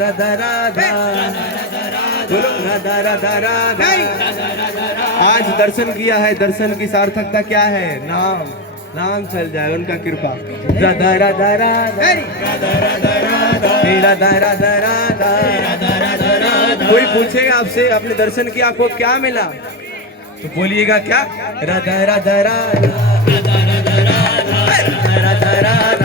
राधा राधा राधा राधा राधा राधा आज दर्शन किया है, दर्शन की सार्थकता क्या है? नाम नाम चल जाए, उनका कृपा। राधा राधा राधा राधा राधा राधा। कोई पूछेगा आपसे आपने दर्शन किया, आपको क्या मिला, तो बोलिएगा क्या? राधा राधा राधा राधा राधा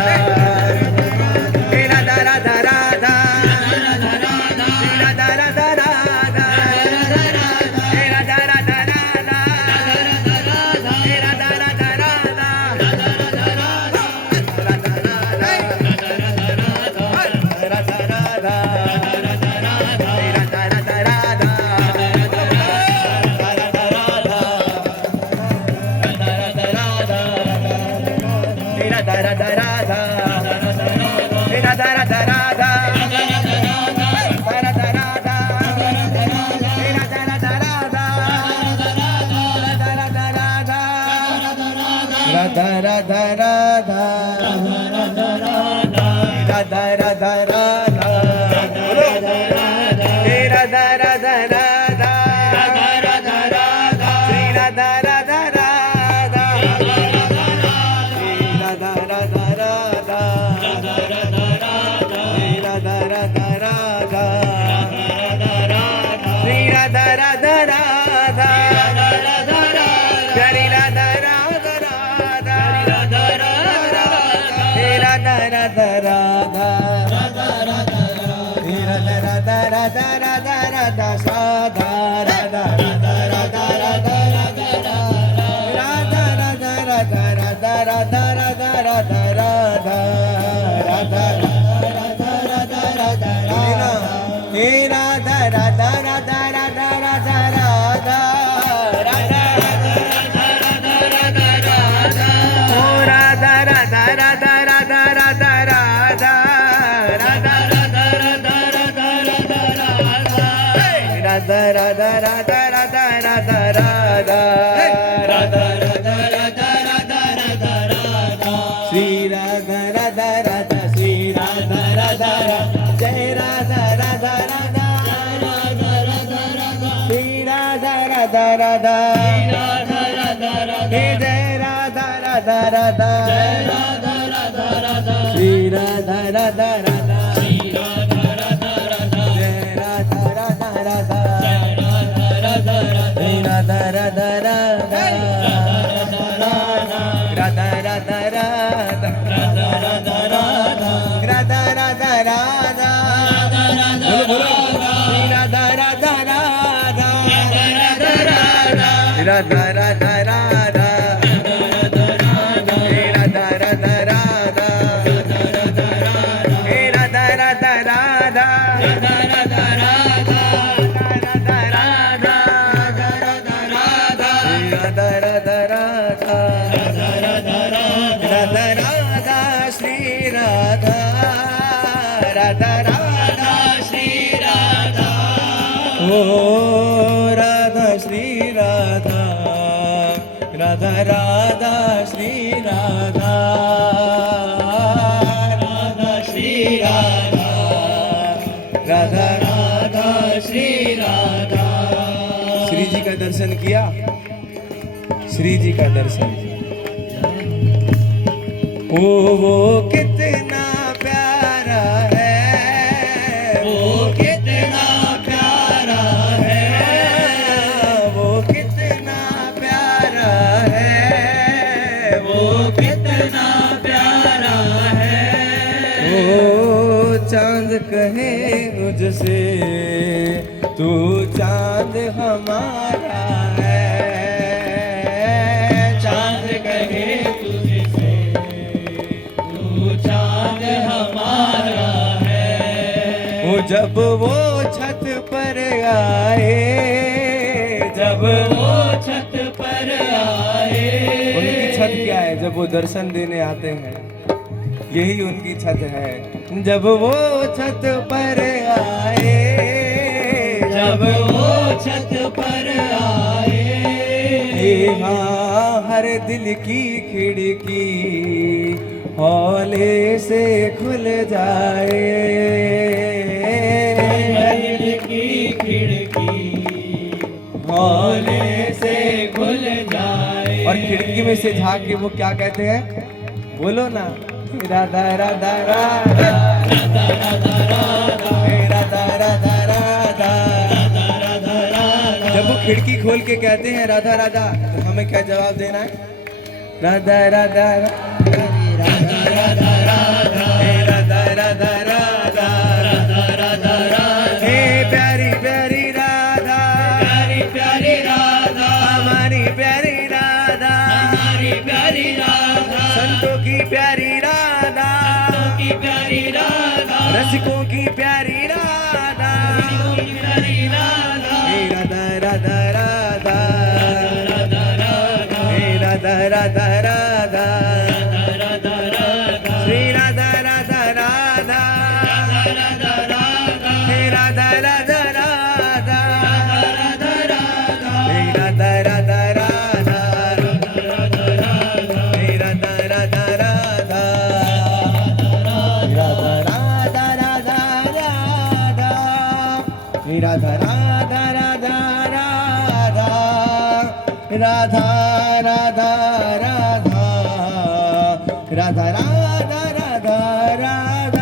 दर्शन किया, श्री जी का दर्शन। ओ वो कितना प्यारा है, वो कितना प्यारा है, वो कितना प्यारा है, वो कितना प्यारा है। ओ चांद कहे मुझसे तू चांद हमारा है, चांद कहे तुझसे तू चांद हमारा है। वो जब वो छत पर आए, जब वो छत पर आए, उनकी छत क्या है? जब वो दर्शन देने आते हैं, यही उनकी छत है। जब वो छत पर आए, जब वो छत पर आए, हाँ हर दिल की खिड़की हौले से खुल जाए, दिल की खिड़की हौले से खुल जाए। और खिड़की में से झांक के वो क्या कहते हैं? बोलो ना, राधा राधा राधा राधा राधा राधा राधा राधा राधा। राधा राधा। जब वो खिड़की खोल के कहते हैं राधा राधा, तो हमें क्या जवाब देना है? राधा राधा राधा राधा राधा राधा राधा राधा राधा राधा राधा राधा। हे प्यारी प्यारी राधा, प्यारी प्यारी राधा, हमारी प्यारी राधा, हमारी प्यारी राधा, संतों की प्यारी राधा, संतों की प्यारी राधा, रसिकों की प्यारी राधा, रसिकों की प्यारी राधा। हे राधा राधा राधा राधा राधा हे राधा राधा राधा राधा राधा श्री राधा राधा राधा राधा राधा हे राधा राधा राधा राधा राधा हे राधा राधा राधा हे राधा राधा राधा राधा राधा राधा राधा हे राधा राधा राधा राधा राधा राधा राधा राधा राधा राधा राधा